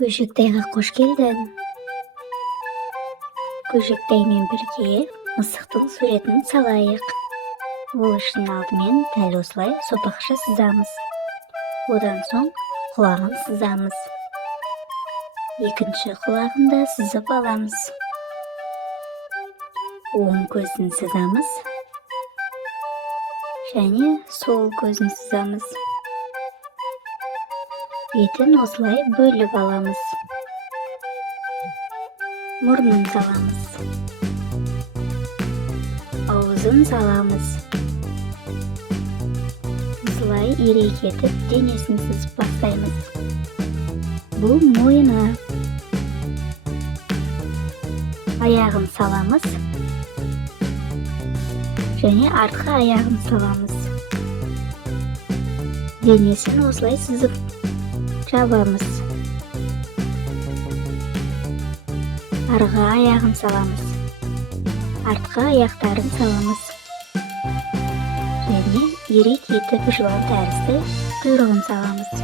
Көжектайға қош келдің. Көжектаймен бірге мысықтың суретін салайық. Ол үшін алдымен дәл осылай сопақша сызамыз. Одан соң құлағын сызамыз. Екінші құлағын да сызып аламыз. Оң көзін сызамыз. Және сол көзін сызамыз. Бетін осылай бөліп аламыз. Мұрнын саламыз. Аузын саламыз. Осылай ерекетіп денесін сызып бастаймыз. Бұл мойны. Аяғын саламыз. Және артқы аяғын саламыз. Денесін осылай сызып жабамыз. Арғы аяғын саламыз. Артқы аяқтарын саламыз. Және ерекетіп жылан тәрізді құйрығын саламыз.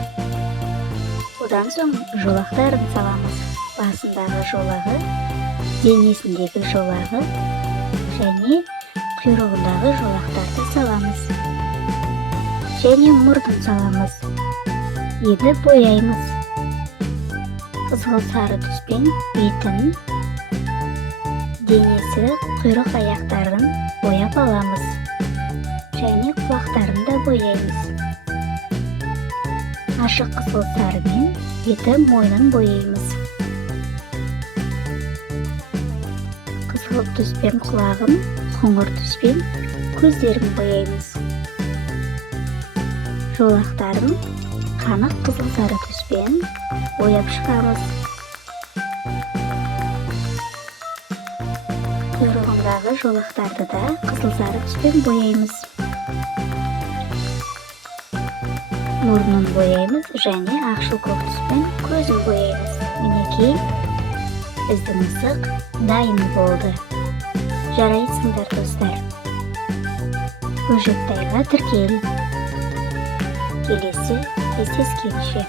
Одан соң жолақтарын саламыз. Басындағы жолағы, денесіндегі жолағы және құйрығындағы жолақтарды саламыз. Және мұрнын саламыз. Еді бояймыз. Қызғыл сары түспен бетін, денесі, құйрық аяқтарын бояп аламыз. Және құлақтарын да бояймыз. Ашық қызғыл сарымен беті, мойнын бояймыз. Қызғылт түспен құлағын, қоңыр түспен көздерін бояймыз. Жолақтарын қанық қызыл сары түспен бояп шығамыз. Құйрығындағы жолақтарды да қызыл сары түспен бояймыз. Мұрнын бояймыз және ақшыл көк түспен көзін бояймыз. Мінекей, біздің мысық дайын болды. Жарайсыңдар достар. Көжектайға тіркел. Келесі кездескенше.